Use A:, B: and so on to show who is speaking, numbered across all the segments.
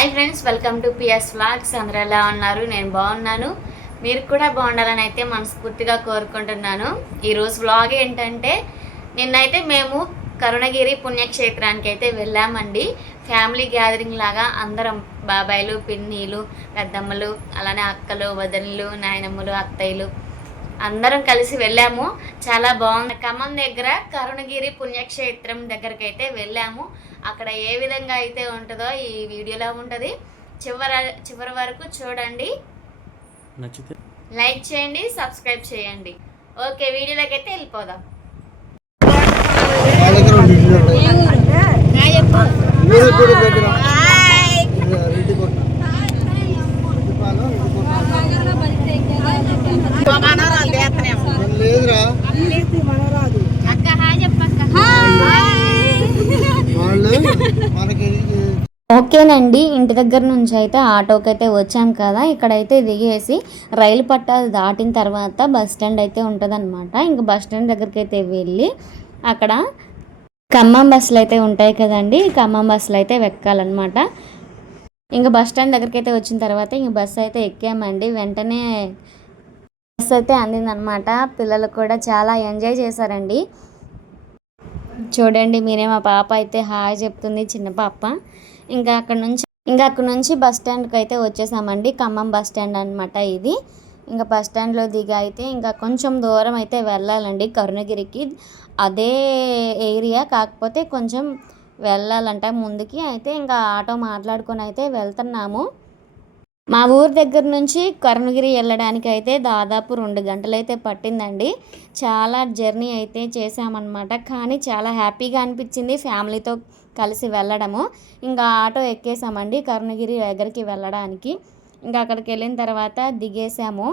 A: Hi friends welcome to PS vlogs. అందరూ ఎలా ఉన్నారు? నేను బాగున్నాను. మీరు కూడా బాగుండాలని అయితే మనస్ఫూర్తిగా కోరుకుంటున్నాను. ఈరోజు వ్లాగ్ ఏంటంటే నిన్నైతే మేము కరుణగిరి పుణ్యక్షేత్రానికి అయితే వెళ్ళామండి. ఫ్యామిలీ గ్యాదరింగ్ లాగా అందరం బాబాయిలు పిన్నీలు పెద్దమ్మలు అలానే అక్కలు వదనలు నాయనమ్మలు అత్తయ్యలు అందరం కలిసి వెళ్ళాము. చాలా బాగుంది. ఖమ్మం దగ్గర కరుణగిరి పుణ్యక్షేత్రం దగ్గరికి అయితే వెళ్ళాము. అక్కడ ఏ విధంగా అయితే ఉంటుందో ఈ వీడియోలో ఉంటుంది. చివర చివరి వరకు చూడండి.
B: నచ్చితే
A: లైక్ చేయండి సబ్స్క్రైబ్ చేయండి. ఓకే వీడియోలోకి అయితే వెళ్ళిపోదాం.
C: మా మనకి
A: ఓకేనండి. ఇంటి దగ్గర నుంచి అయితే ఆటోకి అయితే వచ్చాం కదా. ఇక్కడైతే దిగేసి రైలు పట్టాలు దాటిన తర్వాత బస్ స్టాండ్ అయితే ఉంటుందన్నమాట. ఇంకా బస్ స్టాండ్ దగ్గరికి అయితే వెళ్ళి అక్కడ ఖమ్మం బస్సులు అయితే ఉంటాయి కదండి. ఖమ్మం బస్సులు అయితే ఎక్కాలన్నమాట ఇంకా బస్ స్టాండ్ దగ్గరికి అయితే వచ్చిన తర్వాత ఇంక బస్సు అయితే ఎక్కామండి. వెంటనే బస్సు అయితే అందిందనమాట పిల్లలు కూడా చాలా ఎంజాయ్ చేశారండి. చూడండి మీరే మా పాప అయితే హాయ్ చెప్తుంది చిన్న పాప. ఇంకా అక్కడ నుంచి ఇంకా అక్కడ నుంచి బస్ స్టాండ్కి అయితే వచ్చేసామండి. ఖమ్మం బస్ స్టాండ్ అనమాట ఇది. ఇంకా బస్ స్టాండ్లో దిగి అయితే ఇంకా కొంచెం దూరం అయితే వెళ్ళాలండి కరుణగిరికి. అదే ఏరియా కాకపోతే కొంచెం వెళ్ళాలంట. ముందుకి అయితే ఇంకా ఆటో మాట్లాడుకొని అయితే వెళ్తున్నాము. మా ఊరు దగ్గర నుంచి కరుణగిరి వెళ్ళడానికి అయితే దాదాపు రెండు గంటలైతే పట్టిందండి. చాలా జర్నీ అయితే చేసామన్నమాట కానీ చాలా హ్యాపీగా అనిపించింది ఫ్యామిలీతో కలిసి వెళ్ళడము. ఇంకా ఆటో ఎక్కేసామండి కరుణగిరి దగ్గరికి వెళ్ళడానికి. ఇంకా అక్కడికి వెళ్ళిన తర్వాత దిగేసాము.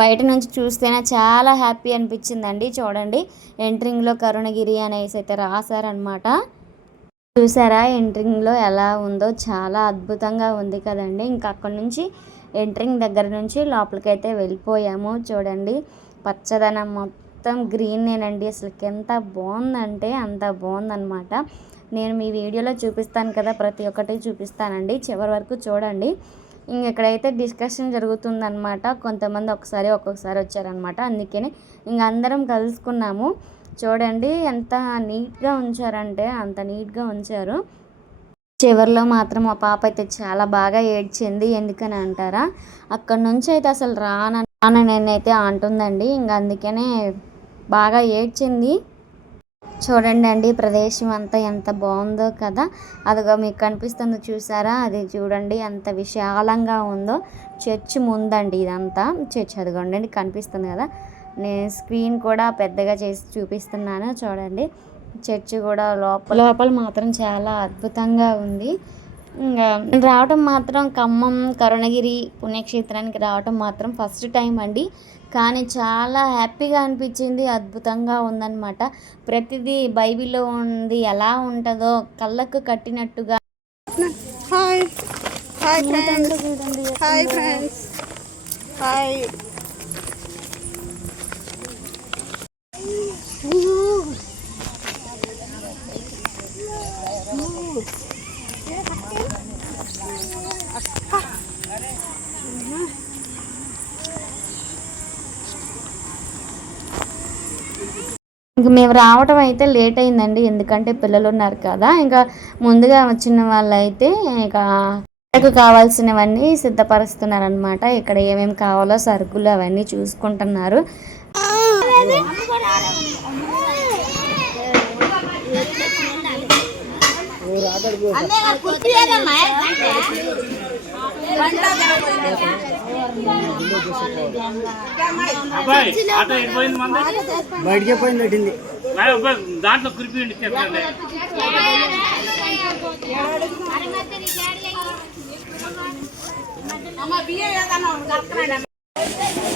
A: బయట నుంచి చూస్తేనే చాలా హ్యాపీ అనిపించిందండి. చూడండి ఎంట్రింగ్లో కరుణగిరి అనేసి అయితే రాశారనమాట చూసారా? ఎంట్రింగ్లో ఎలా ఉందో చాలా అద్భుతంగా ఉంది కదండి. ఇంకా అక్కడ నుంచి ఎంట్రింగ్ దగ్గర నుంచి లోపలికి అయితే వెళ్ళిపోయాము. చూడండి పచ్చదనం మొత్తం గ్రీనేనండి అసలు ఎంత బాగుందంటే అంత బాగుందనమాట నేను మీ వీడియోలో చూపిస్తాను కదా ప్రతి ఒక్కటి చూపిస్తానండి. చివరి వరకు చూడండి. ఇంక ఇక్కడైతే డిస్కషన్ జరుగుతుందనమాట కొంతమంది ఒకసారి ఒక్కొక్కసారి వచ్చారనమాట అందుకనే ఇంక అందరం కలుసుకున్నాము. చూడండి ఎంత నీట్గా ఉంచారంటే అంత నీట్గా ఉంచారు. చివరిలో మాత్రం మా పాప అయితే చాలా బాగా ఏడ్చింది ఎందుకని అంటారా? అక్కడ నుంచి అయితే అసలు రాన రాన నేనైతే అంటుందండి. ఇంక అందుకనే బాగా ఏడ్చింది. చూడండి అండి ప్రదేశం అంతా ఎంత బాగుందో కదా. అదిగో మీకు కనిపిస్తుంది చూసారా? అది చూడండి ఎంత విశాలంగా ఉందో. చర్చ్ ముందండి ఇదంతా. చర్చ్ అదిగోండి కనిపిస్తుంది కదా. నేను స్క్రీన్ కూడా పెద్దగా చేసి చూపిస్తున్నాను చూడండి. చర్చ్ కూడా లోపల లోపల మాత్రం చాలా అద్భుతంగా ఉంది. ఇంకా రావటం మాత్రం ఖమ్మం కరుణగిరి పుణ్యక్షేత్రానికి రావటం మాత్రం ఫస్ట్ టైం అండి. కానీ చాలా హ్యాపీగా అనిపించింది అద్భుతంగా ఉందన్నమాట. ప్రతిదీ బైబిల్లో ఉంది ఎలా ఉంటుందో కళ్ళకు కట్టినట్టుగా.
D: Hi. Hi friends. Hi friends. Hi.
A: ఇంక మేము రావటం అయితే లేట్ అయిందండి ఎందుకంటే పిల్లలు ఉన్నారు కదా. ఇంకా ముందుగా వచ్చిన వాళ్ళు అయితే ఇక పండగకు కావాల్సినవన్నీ సిద్ధపరుస్తున్నారనమాట ఇక్కడ ఏమేమి కావాలో సరుకులు అవన్నీ చూసుకుంటున్నారు
B: అబ్బాయి ఆటో వెళ్ళిపోయింది మంది
C: బయటకే పోయింది పెట్టింది.
B: దాంట్లో కురిపియండి చెప్పండి ఇదిగో బొద్దుగా అమ్మ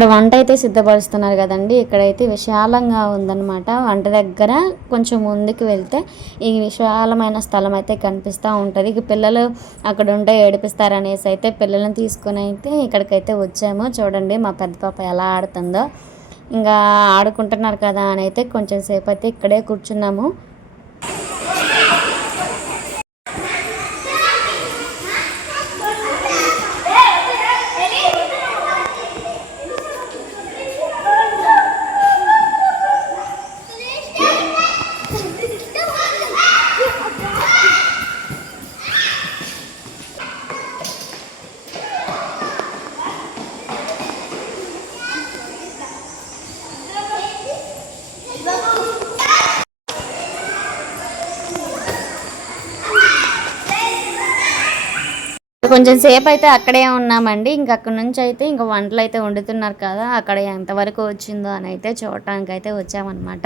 A: ఇక్కడ వంట అయితే సిద్ధపరుస్తున్నారు కదండి. ఇక్కడైతే విశాలంగా ఉందన్నమాట. వంట దగ్గర కొంచెం ముందుకు వెళ్తే ఈ విశాలమైన స్థలం అయితే కనిపిస్తూ ఉంటుంది. ఇక పిల్లలు అక్కడ ఉంటే ఏడిపిస్తారనేసి అయితే పిల్లల్ని తీసుకొని అయితే ఇక్కడికైతే వచ్చాము. చూడండి మా పెద్ద పాప ఎలా ఆడుతుందో. ఇంకా ఆడుకుంటున్నారు కదా అని అయితే కొంచెం సేపు అయితే ఇక్కడే కూర్చున్నాము. కొంచెం సేపు అయితే అక్కడే ఉన్నామండి. ఇంకా అక్కడ నుంచి అయితే ఇంకా వంటలు అయితే వండుతున్నారు కదా అక్కడ ఎంతవరకు వచ్చిందో అని అయితే చూడటానికి అయితే వచ్చామన్నమాట.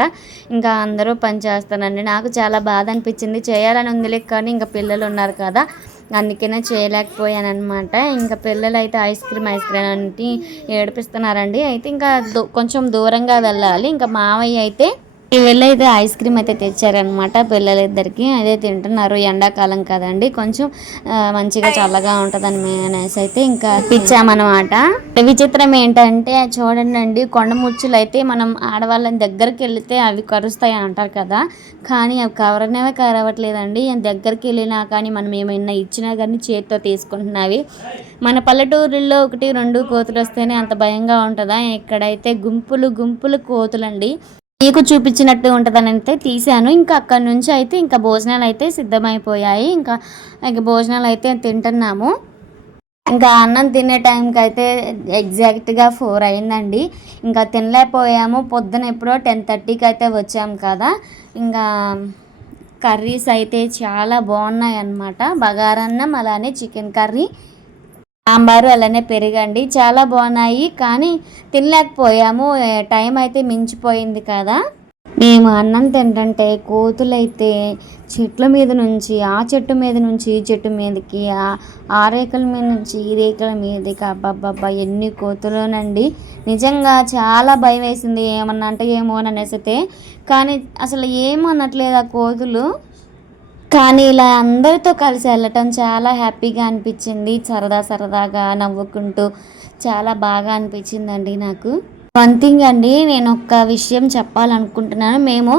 A: ఇంకా అందరూ పని చేస్తానండి నాకు చాలా బాధ అనిపించింది. చేయాలని ఉంది కానీ ఇంకా పిల్లలు ఉన్నారు కదా అందుకనే చేయలేకపోయాను అనమాట ఇంకా పిల్లలు అయితే ఐస్ క్రీమ్ ఐస్ క్రీమ్ అంటే ఏడిపిస్తున్నారండి. అయితే ఇంకా కొంచెం దూరంగా వెళ్ళాలి. ఇంకా మావయ్య అయితే ఈ వెళ్ళి అయితే ఐస్ క్రీమ్ అయితే తెచ్చారనమాట పిల్లలిద్దరికి. అదే తింటున్నారు. ఎండాకాలం కదండి. కొంచెం మంచిగా చల్లగా ఉంటుందని అనేసి అయితే ఇంకా ఇచ్చామన్నమాట విచిత్రం ఏంటంటే చూడండి అండి కొండ ముచ్చులు అయితే మనం ఆడవాళ్ళని దగ్గరికి వెళితే అవి కరుస్తాయి అంటారు కదా. కానీ అవి కవరనేవే కరవట్లేదండి. దగ్గరికి వెళ్ళినా కానీ మనం ఏమైనా ఇచ్చినా కానీ చేతితో తీసుకుంటున్నవి. మన పల్లెటూరుల్లో ఒకటి రెండు కోతులు వస్తేనే అంత భయంగా ఉంటుందా? ఇక్కడైతే గుంపులు గుంపులు కోతులండి మీకు చూపించినట్టు ఉంటుందని అయితే తీసాను ఇంకా అక్కడ నుంచి అయితే ఇంకా భోజనాలు అయితే సిద్ధమైపోయాయి. ఇంకా ఇంకా భోజనాలు అయితే తింటున్నాము. ఇంకా అన్నం తినే టైంకి అయితే ఎగ్జాక్ట్గా ఫోర్ అయిందండి. ఇంకా తినలేకపోయాము. పొద్దున ఎప్పుడో టెన్ థర్టీకి అయితే వచ్చాము కదా. ఇంకా కర్రీస్ అయితే చాలా బాగున్నాయి అన్నమాట బగారన్నం అలానే చికెన్ కర్రీ. సాంబారు అలానే పెరగండి. చాలా బాగున్నాయి కానీ తినలేకపోయాము. టైం అయితే మించిపోయింది కదా. మేము అన్నం తింటుంటే కోతులైతే చెట్ల మీద నుంచి ఆ చెట్టు మీద నుంచి ఈ చెట్టు మీదకి ఆ రేఖల రేకుల మీద నుంచి ఈ రేకుల మీదకి అబ్బబ్బబ్బా ఎన్ని కోతులోనండి. నిజంగా చాలా భయం వేసింది. ఏమన్నా అంటే ఏమో అని అనేసితే. కానీ అసలు ఏమనట్లేదు ఆ కోతులు. కానీ ఇలా అందరితో కలిసి వెళ్ళటం చాలా హ్యాపీగా అనిపించింది. సరదా సరదాగా నవ్వుకుంటూ చాలా బాగా అనిపించిందండి నాకు. వన్ థింగ్ అండి నేను ఒక విషయం చెప్పాలనుకుంటున్నాను. మేము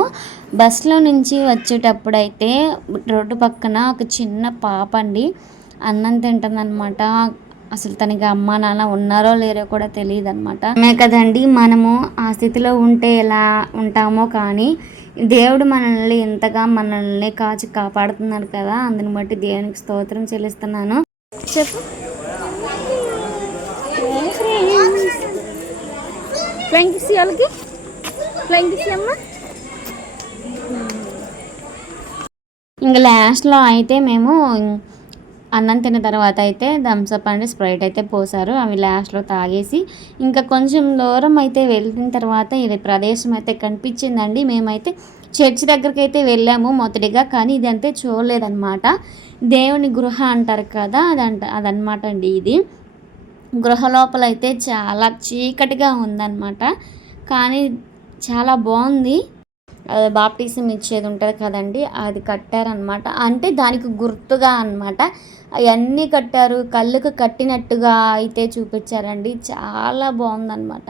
A: బస్సులో నుంచి వచ్చేటప్పుడు అయితే రోడ్డు పక్కన ఒక చిన్న పాప అండి. అన్నం తింటుందన్నమాట. అసలు తనకి అమ్మ నాన్న ఉన్నారో లేరో కూడా తెలియదు అనమాట కదండి మనము ఆ స్థితిలో ఉంటే ఎలా ఉంటామో కానీ దేవుడు మనల్ని ఎంతగా మనల్ని కాచి కాపాడుతున్నాడు కదా అందుని బట్టి దేవునికి స్తోత్రం చెల్లిస్తున్నాను. చెప్పు.
D: ఫ్లైంగ్ కిస్ వాళ్ళకి? ఫ్లైంగ్ కిస్ అమ్మ?
A: ఇంకా లాస్ట్లో అయితే మేము అన్నం తిన్న తర్వాత అయితే థమ్స్అప్ అండ్ స్ప్రైట్ అయితే పోసారు. అవి లాస్ట్లో తాగేసి ఇంకా కొంచెం దూరం అయితే వెళ్ళిన తర్వాత ఇది ప్రదేశం అయితే కనిపించిందండి. మేమైతే చర్చ్ దగ్గరికి అయితే వెళ్ళాము మొదటిగా కానీ ఇది అంతే చూడలేదన్నమాట. దేవుని గృహ అంటారు కదా అదంట అదనమాట అండి ఇది. గృహ లోపల అయితే చాలా చీకటిగా ఉందన్నమాట. కానీ చాలా బాగుంది. బాప్టిజం ఇచ్చేది ఉంటుంది కదండి అది కట్టారనమాట అంటే దానికి గుర్తుగా అన్నమాట అవన్నీ కట్టారు కళ్ళకు కట్టినట్టుగా అయితే చూపించారండి. చాలా బాగుందనమాట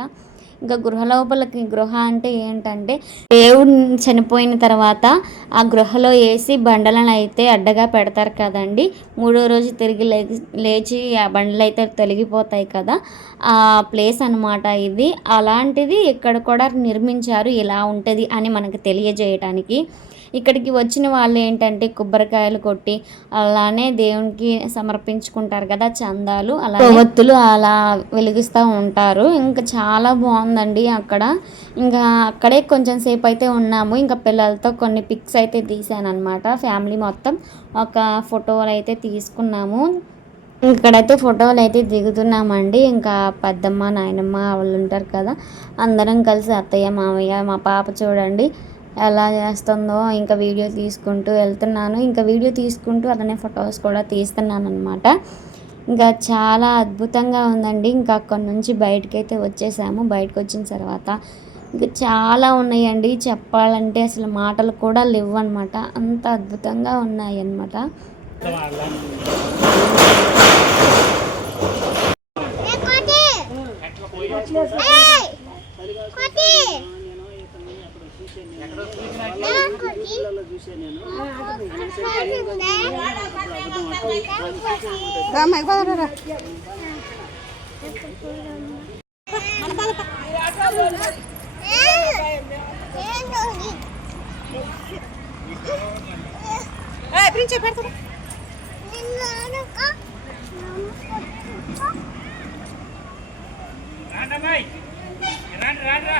A: ఇంకా గృహ లోపలికి గృహ అంటే ఏంటంటే దేవుడు చనిపోయిన తర్వాత ఆ గృహలో వేసి బండలను అయితే అడ్డగా పెడతారు కదండి. మూడో రోజు తిరిగి లే- లేచి ఆ బండలు అయితే తొలగిపోతాయి కదా. ఆ ప్లేస్ అన్నమాట ఇది. అలాంటిది ఇక్కడ కూడా నిర్మించారు ఇలా ఉంటుంది అని మనకు తెలియజేయటానికి. ఇక్కడికి వచ్చిన వాళ్ళు ఏంటంటే కొబ్బరికాయలు కొట్టి అలానే దేవునికి సమర్పించుకుంటారు కదా చందాలు అలా ఒత్తులు అలా వెలిగిస్తూ ఉంటారు. ఇంకా చాలా బాగుందండి అక్కడ. ఇంకా అక్కడే కొంచెం సేపు అయితే ఉన్నాము. ఇంకా పిల్లలతో కొన్ని పిక్స్ అయితే తీసాను అనమాట ఫ్యామిలీ మొత్తం. ఒక ఫోటోలు అయితే తీసుకున్నాము. ఇక్కడైతే ఫోటోలు అయితే దిగుతున్నామండి. ఇంకా పెద్దమ్మ నాయనమ్మ వాళ్ళు ఉంటారు కదా. అందరం కలిసి అత్తయ్య మామయ్య మా పాప చూడండి. ఎలా చేస్తుందో ఇంకా వీడియో తీసుకుంటూ వెళ్తున్నాను. ఇంకా వీడియో తీసుకుంటూ అలానే ఫొటోస్ కూడా తీస్తున్నాను అనమాట ఇంకా చాలా అద్భుతంగా ఉందండి. ఇంకా అక్కడ నుంచి బయటకైతే వచ్చేసాము. బయటకు వచ్చిన తర్వాత ఇంకా చాలా ఉన్నాయండి. చెప్పాలంటే అసలు మాటలు కూడా లేవు అనమాట అంత అద్భుతంగా ఉన్నాయి అన్నమాట
B: రాండి అమ్మాయి రాండి రాండి రా.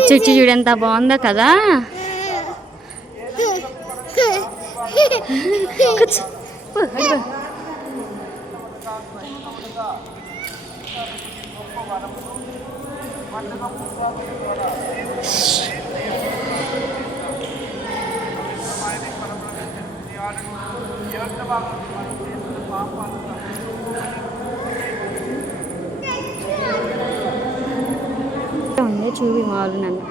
A: చచ్చి చూడు ఎంత బాగుందో కదా కూర్చో. పో, అదిగో. ఉంది చూపి మాలు నన్ను.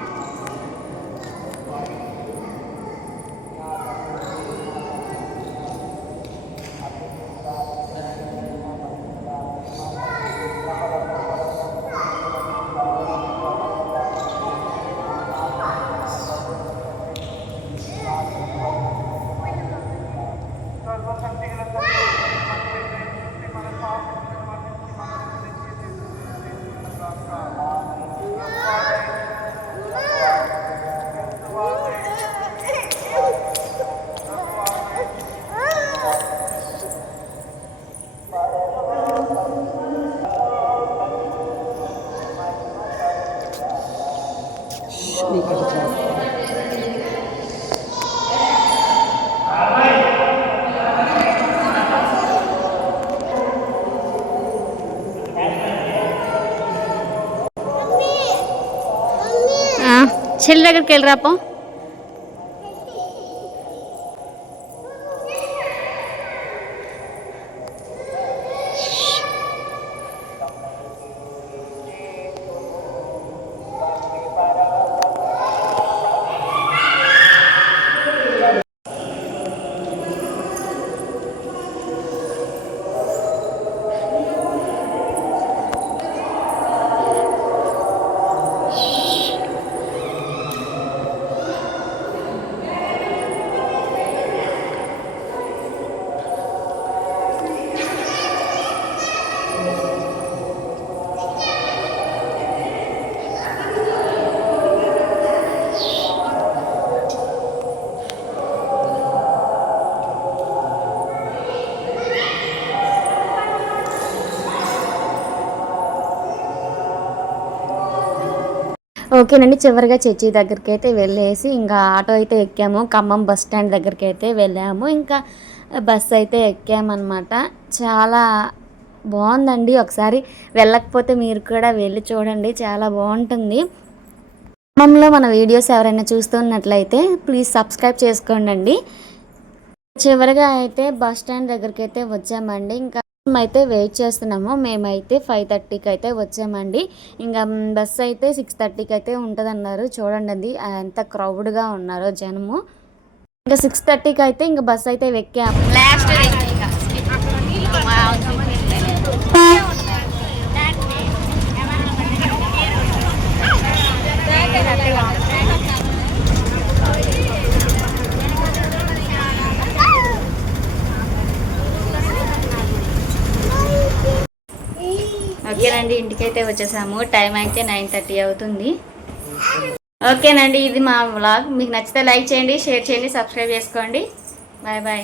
A: చెల్లి దగ్గరికి వెళ్ళి రాపో ఓకేనండి. చివరిగా చర్చి దగ్గరికి అయితే వెళ్ళేసి ఇంకా ఆటో అయితే ఎక్కాము. ఖమ్మం బస్ స్టాండ్ దగ్గరికి అయితే వెళ్ళాము. ఇంకా బస్ అయితే ఎక్కామన్నమాట. చాలా బాగుందండి. ఒకసారి వెళ్ళకపోతే మీరు కూడా వెళ్ళి చూడండి. చాలా బాగుంటుంది. ఖమ్మంలో మన వీడియోస్ ఎవరైనా చూస్తున్నట్లయితే ప్లీజ్ సబ్స్క్రైబ్ చేసుకోండి చివరిగా అయితే బస్ స్టాండ్ దగ్గరికి అయితే వచ్చామండి. ఇంకా అయితే వెయిట్ చేస్తున్నాము. మేమైతే ఫైవ్ థర్టీకి అయితే వచ్చామండి. ఇంకా బస్ అయితే సిక్స్ థర్టీకి అయితే ఉంటుందన్నారు. చూడండి అది ఎంత క్రౌడ్గా ఉన్నారో జనము. ఇంకా సిక్స్ థర్టీకి అయితే ఇంకా బస్ అయితే ఎక్కాము. ఓకేనండి ఇంటికైతే వచ్చేసాము. టైం అయితే నైన్ థర్టీ అవుతుంది. ఓకేనండి ఇది మా వ్లాగ్ మీకు నచ్చితే లైక్ చేయండి షేర్ చేయండి సబ్స్క్రైబ్ చేసుకోండి. Bye bye